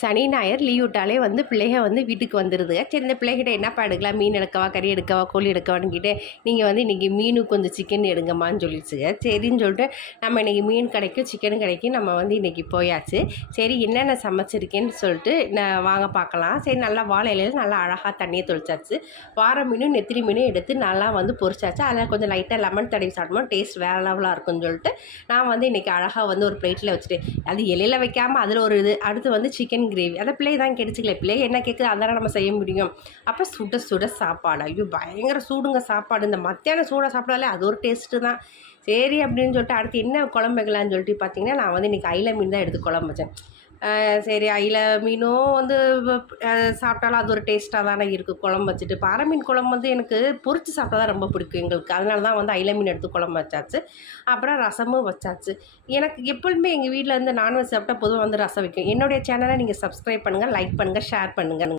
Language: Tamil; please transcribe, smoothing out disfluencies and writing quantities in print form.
சனி ஞாயிறு லீவ் விட்டாலே வந்து பிள்ளைக வந்து வீட்டுக்கு வந்துடுதுங்க. சரி இந்த பிள்ளைகிட்ட என்னப்பா எடுக்கலாம், மீன் எடுக்கவா, கறி எடுக்கவா, கோழி எடுக்கவான்னு கேட்டு நீங்கள் வந்து இன்றைக்கி மீனு கொஞ்சம் சிக்கன் எடுங்கம்மான்னு சொல்லிடுச்சுங்க. சரின்னு சொல்லிட்டு நம்ம இன்றைக்கி மீன் கிடைக்கும், சிக்கன் கிடைக்கும், நம்ம வந்து இன்றைக்கி போயாச்சு. சரி என்னென்ன சமைச்சிருக்கேன்னு சொல்லிட்டு நான் வாங்க பார்க்கலாம். சரி நல்லா வாழை இலையில் நல்லா அழகாக தண்ணியை தொளிச்சாச்சு. வார மீனும் நெத்திலி மீனும் எடுத்து நல்லா வந்து பொரிச்சாச்சு. அதில் கொஞ்சம் லைட்டாக லெமன் தடவி சாப்பிட்டோம், டேஸ்ட் வேறு லெவலாக இருக்கும்னு சொல்லிட்டு நான் வந்து இன்றைக்கி அழகாக வந்து ஒரு பிளேட்டில் வச்சுட்டு அது இலையில் வைக்காமல் அதில் ஒரு இது அடுத்து வந்து சிக்கன் கிரேவி. அதை பிள்ளை தான் கெடுச்சிக்கல, பிள்ளை என்ன கேட்குது அதெல்லாம் நம்ம செய்ய முடியும். அப்போ சுட சுட சாப்பாடு, ஐயோ பயங்கர சூடுங்க சாப்பாடு. இந்த மத்தியானம் சூடாக சாப்பிடாலே அது ஒரு டேஸ்ட்டு தான். சரி அப்படின்னு சொல்லிட்டு அடுத்து என்ன குழம்பு வைக்கலான்னு சொல்லிட்டு பார்த்தீங்கன்னா நான் வந்து இன்றைக்கி அயிலை மீன் தான் எடுத்து குழம்பு வச்சேன். சரி அயிலை மீனும் வந்து சாப்பிட்டாலும் அது ஒரு டேஸ்ட்டாக தானே இருக்குது குழம்பு வச்சுட்டு. பாறை மீன் குழம்பு வந்து எனக்கு பொரித்து சாப்பிட்டா தான் ரொம்ப பிடிக்கும் எங்களுக்கு. அதனால தான் வந்து அயிலை மீன் எடுத்து குழம்பு வச்சாச்சு. அப்புறம் ரசமும் வச்சாச்சு. எனக்கு எப்பொழுதுமே எங்கள் வீட்டில் வந்து நான்வெஜ் சாப்பிட்டா பொதுவாக வந்து ரசம் வைக்கும். என்னுடைய சேனலை நீங்கள் சப்ஸ்கிரைப் பண்ணுங்கள், லைக் பண்ணுங்கள், ஷேர் பண்ணுங்கள்.